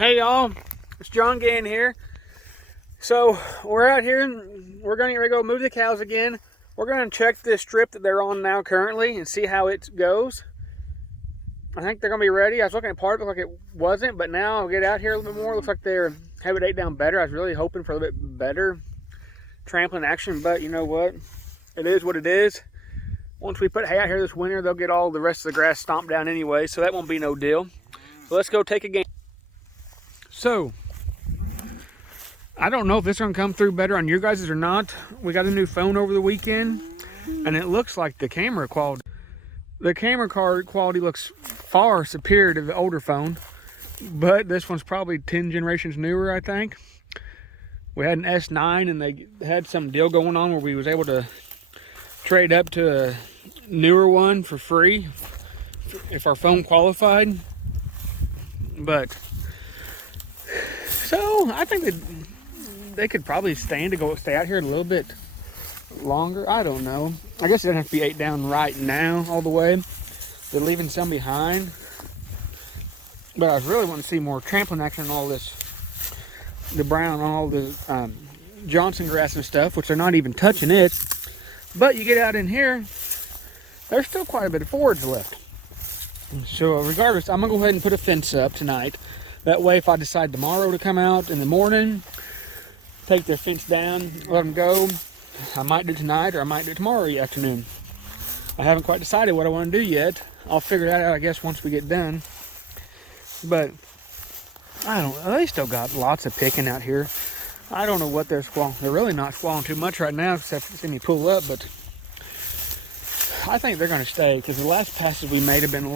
Hey y'all, it's John Gann here. So we're out here and we're gonna go move the cows again. We're gonna check this strip that they're on now currently and see how it goes. I think they're gonna be ready. I was looking at part, it looked like it wasn't, but now I'll get out here a little bit more. It looks like they're have it ate down better. I was really hoping for a little bit better trampling action, but you know what? It is what it is. Once we put hay out here this winter, they'll get all the rest of the grass stomped down anyway, so that won't be no deal. So let's go take a game. So, I don't know if this is going to come through better on your guys' or not. We got a new phone over the weekend, and it looks like the camera quality looks far superior to the older phone, but this one's probably 10 generations newer, I think. We had an S9, and they had some deal going on where we was able to trade up to a newer one for free if our phone qualified. But so I think that they could probably stand to stay out here a little bit longer. I don't know. I guess it doesn't have to be ate down right now all the way. They're leaving some behind. But I was really wanting to see more trampling action on all this, the brown, on all the Johnson grass and stuff, which they're not even touching it. But you get out in here, there's still quite a bit of forage left. So regardless, I'm gonna go ahead and put a fence up tonight. That way, if I decide tomorrow to come out in the morning, take their fence down, let them go, I might do tonight or I might do tomorrow afternoon. I haven't quite decided what I want to do yet. I'll figure that out, I guess, once we get done. But I don't know. They still got lots of picking out here. I don't know what they're squalling. They're really not squalling too much right now, except for seeing me pull up. But I think they're going to stay because the last passes we made have been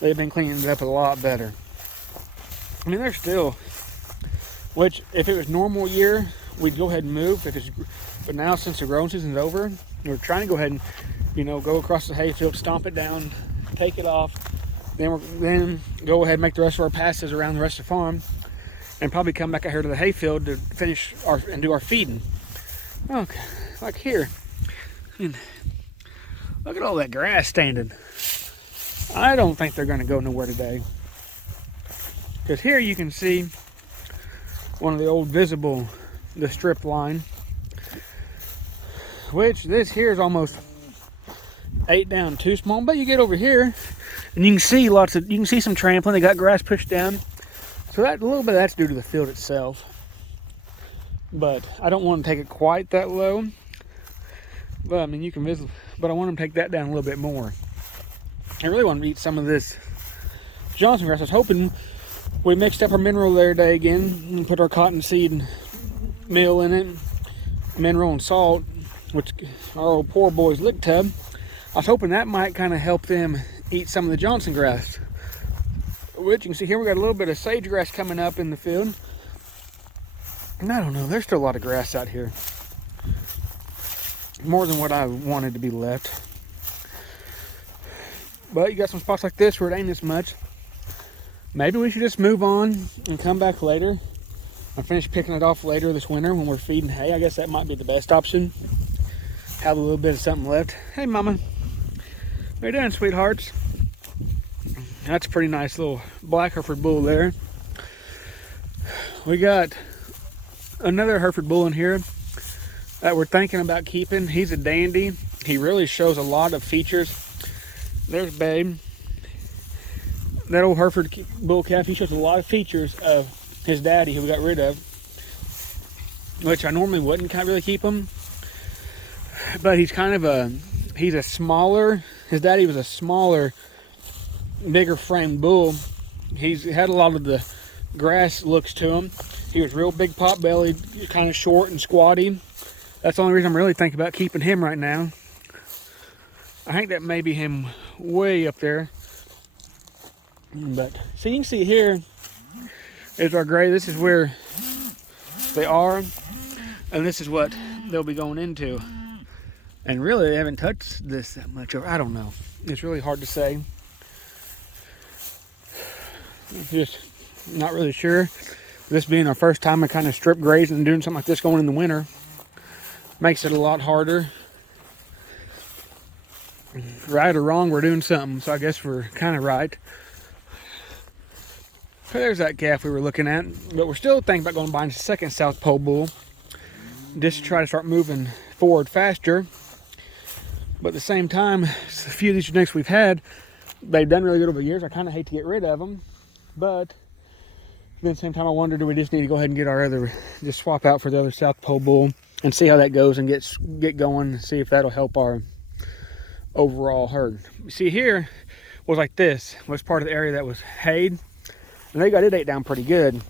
they've been cleaning it up a lot better. I mean, they're still, which if it was normal year, we'd go ahead and move. But now since the growing season's over, we're trying to go ahead and, go across the hayfield, stomp it down, take it off, then go ahead and make the rest of our passes around the rest of the farm, and probably come back out here to the hayfield to finish and do our feeding. Okay, like here, and look at all that grass standing. I don't think they're going to go nowhere today. Because here you can see one of the old the strip line, which this here is almost ate down too small. But you get over here and you can see some trampling. They got grass pushed down. So that a little bit of that's due to the field itself. But I don't want to take it quite that low. But I mean, you can visit, but I want them to take that down a little bit more. I really want to eat some of this Johnson grass. I was hoping we mixed up our mineral the other day again and put our cottonseed meal in it, mineral and salt, which our old poor boy's lick tub. I was hoping that might kind of help them eat some of the Johnson grass. Which you can see here, we got a little bit of sage grass coming up in the field. And I don't know, there's still a lot of grass out here. More than what I wanted to be left. But you got some spots like this where it ain't as much. Maybe we should just move on and come back later. I finish picking it off later this winter when we're feeding hay. I guess that might be the best option. Have a little bit of something left. Hey, Mama. How you doing, sweethearts? That's a pretty nice little black Hereford bull there. We got another Hereford bull in here that we're thinking about keeping. He's a dandy. He really shows a lot of features. There's Babe. That old Hereford bull calf, he shows a lot of features of his daddy who we got rid of, which I normally wouldn't really keep him. But he's a smaller, his daddy was a smaller, bigger framed bull. He had a lot of the grass looks to him. He was real big pot bellied, kind of short and squatty. That's the only reason I'm really thinking about keeping him right now. I think that may be him way up there. But so you can see here is our gray. This is where they are, and this is what they'll be going into. And really, they haven't touched this that much. I don't know. It's really hard to say. Just not really sure. This being our first time of kind of strip grazing and doing something like this going in the winter makes it a lot harder. Right or wrong, we're doing something, so I guess we're kind of right. There's that calf we were looking at. But we're still thinking about going to buy a second South Pole bull, just to try to start moving forward faster. But at the same time, a few of these genetics we've had, they've done really good over the years. I kind of hate to get rid of them, but at the same time, I wonder, do we just need to go ahead and get our other, just swap out for the other South Pole bull and see how that goes and get going and see if that'll help our overall herd. You see, here was like this, was part of the area that was hayed, and they got it ate down pretty good.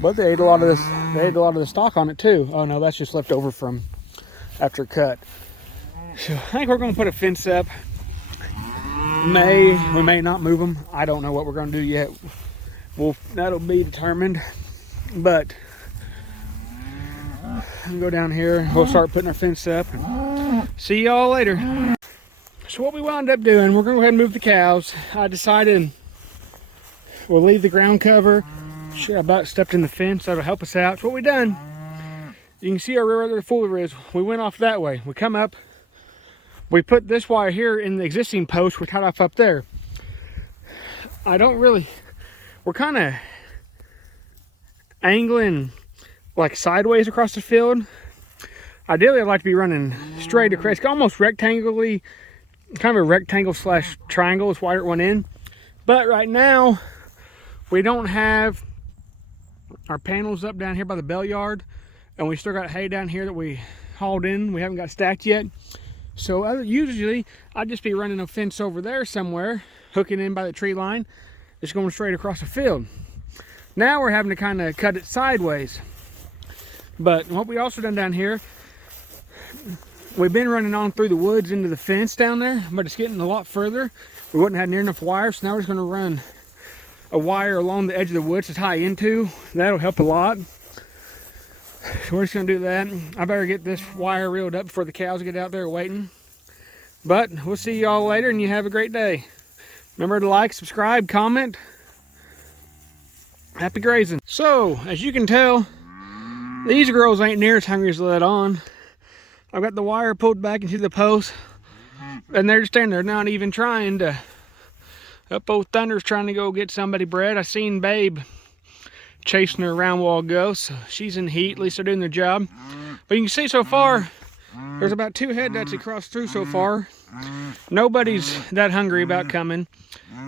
But they ate a lot of this, they ate a lot of the stock on it too. Oh no, that's just left over from after cut. So I think we're going to put a fence up. We may not move them. I don't know what we're going to do yet. That'll be determined. But I'll go down here. We'll start putting our fence up. See y'all later. So what we wound up doing, we're going to go ahead and move the cows. I decided we'll leave the ground cover. Sure, I about stepped in the fence. That'll help us out. So what we done, you can see our rear where the fuller is. We went off that way. We come up. We put this wire here in the existing post. We tied off up there. We're kind of angling like sideways across the field. Ideally, I'd like to be running straight across. It's almost rectangly, kind of a rectangle slash triangle is why it went in. But right now, we don't have our panels up down here by the bell yard. And we still got hay down here that we hauled in. We haven't got stacked yet. So usually I'd just be running a fence over there somewhere, hooking in by the tree line, just going straight across the field. Now we're having to kind of cut it sideways. But what we also done down here, we've been running on through the woods into the fence down there, but it's getting a lot further. We wouldn't have near enough wire, so now we're just going to run a wire along the edge of the woods to tie into. That'll help a lot. So we're just going to do that. I better get this wire reeled up before the cows get out there waiting. But we'll see y'all later, and you have a great day. Remember to like, subscribe, comment. Happy grazing. So, as you can tell, these girls ain't near as hungry as they let on. I've got the wire pulled back into the post, and they're just standing there not even trying to. Up old Thunder's trying to go get somebody bread. I seen Babe chasing her around a while ago, so she's in heat. At least they're doing their job. But you can see so far, there's about 2 head that's crossed through so far. Nobody's that hungry about coming,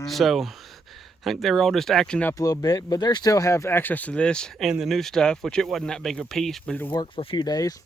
so I think they're all just acting up a little bit. But they still have access to this and the new stuff, which it wasn't that big a piece, but it'll work for a few days.